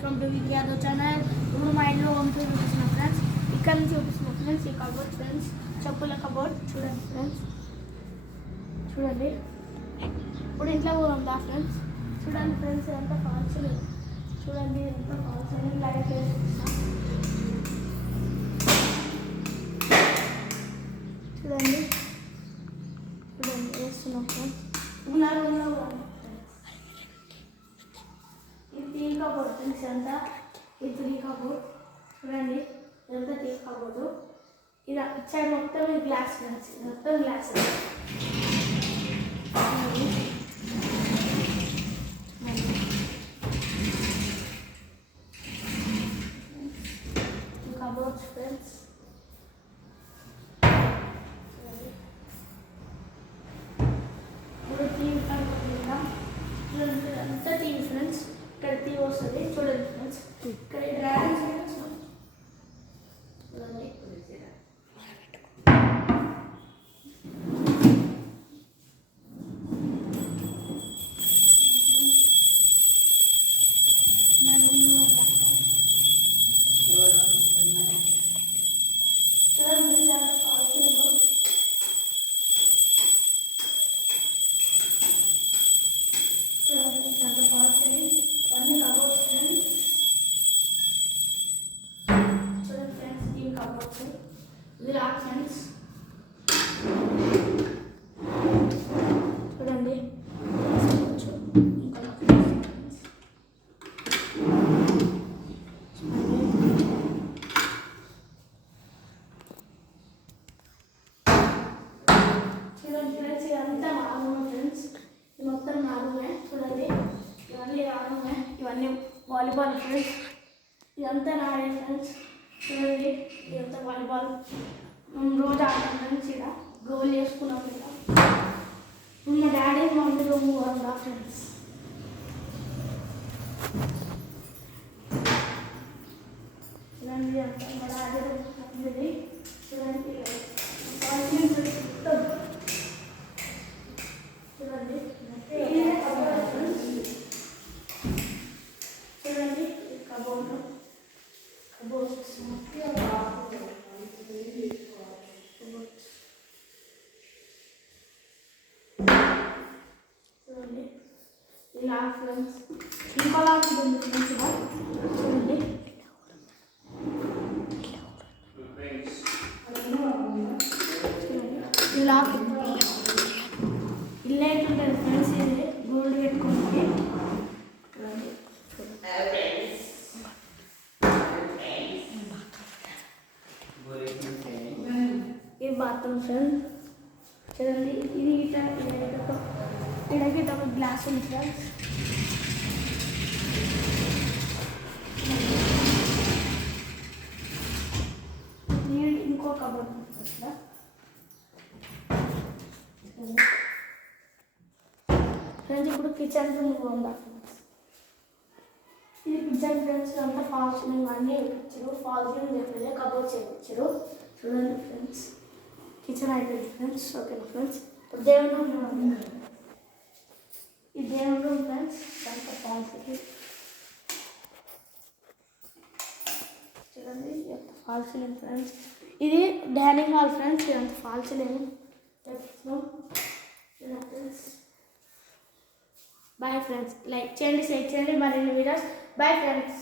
Welcome to Vicky Yadav channel. ఇప్పుడు మా ఇంట్లో హోమ్ టూర్ చూపిస్తున్నా ఫ్రెండ్స్. ఇక్కడ నుంచి చూపిస్తున్నా ఫ్రెండ్స్. ఈ కబోర్డ్ ఫ్రెండ్స్, చెప్పుల కబోర్డ్ చూడండి ఫ్రెండ్స్, చూడండి. ఇప్పుడు ఇంట్లో ఉందా ఫ్రెండ్స్, చూడండి ఫ్రెండ్స్. ఎంత ఫాల్స్ చూడండి, ఎంత ఫాల్స్ అని లైట్ చూడండి, చూడండి వేస్తున్నాం ఫ్రెండ్స్. ఇలా రూమ్లో టీ కబోర్డ్ ఫ్రెండ్స్, ఎంత ఇది టీ కబోర్డ్ చూడండి, ఇదంతా టీ కబోర్డు. ఇది సైడ్ మొత్తం గ్లాస్ ఫ్రెండ్స్, మొత్తం గ్లాస్. కబోర్డ్స్ ఫ్రెండ్స్, ఇప్పుడు టీవీ కనుక్కుంటాం. చూడండి అంతా టీవీ ఫ్రెండ్స్. ఇక్కడ టీవీ వస్తుంది చూడండి ఫ్రెండ్స్. ఇక్కడ డ్రాయింగ్ ఫ్రెండ్స్ చూడండి. ఇది లాక్ ఫ్రెండ్స్, చూడండి. చూడండి ఫ్రెండ్స్, ఇదంతా నా రూమ్ ఫ్రెండ్స్. ఇది మొత్తం నా రూమే చూడండి. ఇవన్నీ నా రూమే, ఇవన్నీ వాలీబాల్ ఫ్రెండ్స్. ఇదంతా నాడే ఫ్రెండ్స్. చూడండి ఇదంతా వాలీబాల్ మేము రోజు ఆడతాం ఫ్రెండ్స్. ఇక్కడ గోల్ చేసుకున్నాం. ఇక్కడ మా డాడీ మమ్మీ రూమ్ కూడా ఫ్రెండ్స్. చూడండి అంతా మా డాడీ రూమ్ ఉంది. చూడండి చూడండి చూడండి కబోర్డు చూడండి. ఇలా ఫ్రెండ్స్ ఇంకోలా ఉంటుంది ఫ్రెండ్స్. చూడండి ఇలా ఇల్లు అవుతుంటుంది ఫ్రెండ్స్. ఇది గోల్డ్ పెట్టుకుంటే ఇది బాత్రూమ్ ఫ్రెండ్. చూడండి ఇది ఇటకి ఒక గ్లాస్ ఉంది ఫ్రెండ్స్. ఇంకో కబోర్డ్ ఫ్రెండ్స్. ఇప్పుడు కిచెన్ రూమ్ ఉందా ఫ్రెండ్స్. ఇది కిచెన్ ఫ్రెండ్స్. అంతా ఫాల్ సీలింగ్ అన్నీ ఇచ్చారు. ఫాల్ సీలింగ్ చెప్పలేదు, కబోర్డ్స్ ఇచ్చారు. చూడండి ఫ్రెండ్స్, కిచెన్ అయిపోయింది ఫ్రెండ్స్. ఓకేనా ఫ్రెండ్స్. ఇప్పుడు దేవుని రూమ్, ఈ దేవుని రూమ్ ఫ్రెండ్స్. అంతా ఫాల్ సీలింగ్ చూడండి, ఎంత ఫాల్ సీలింగ్ ఫ్రెండ్స్. ఇది డైనింగ్ హాల్ ఫ్రెండ్స్. ఇదంతా fall ceiling friends. Bye friends. Like చేయండి, షేర్ చేయండి, మరిన్ని వీడియోస్. Bye friends.